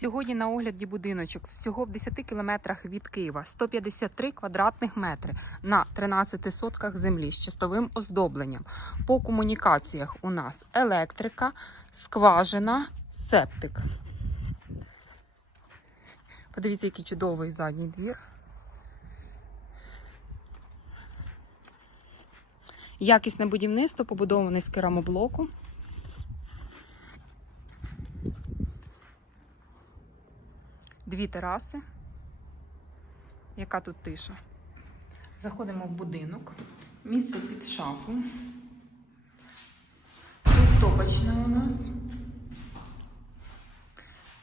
Сьогодні на огляді будиночок всього в 10 кілометрах від Києва, 153 квадратних метри на 13 сотках землі з чистовим оздобленням. По комунікаціях у нас електрика, скважина, септик. Подивіться, який чудовий задній двір. Якісне будівництво побудоване з керамоблоку. Дві тераси. Яка тут тиша? Заходимо в будинок. Місце під шафу. Тут топочне у нас.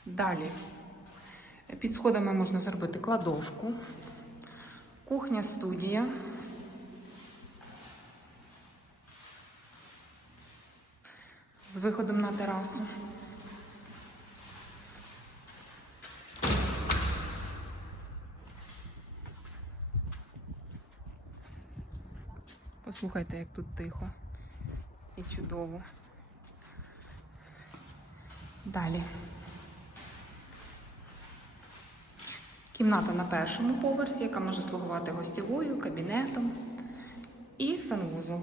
Далі під сходами можна зробити кладовку, кухня, студія. З виходом на терасу. Послухайте, як тут тихо і чудово. Далі. Кімната на першому поверсі, яка може слугувати гостєвою, кабінетом і санвузол.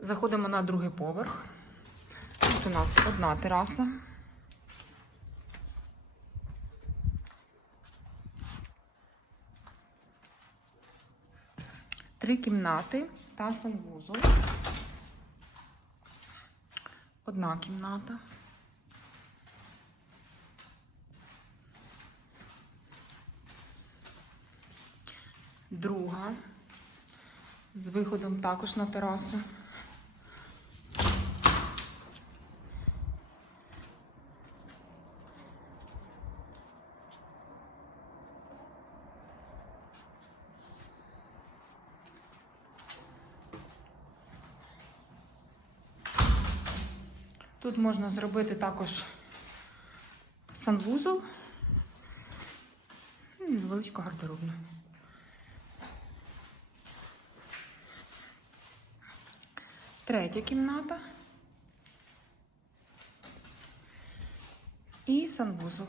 Заходимо на другий поверх. Тут у нас одна тераса. Три кімнати та санвузол. Одна кімната. Друга. З виходом також на терасу. Тут можна зробити також санвузол. невеличко і Невеличку. Третя кімната. І санвузол.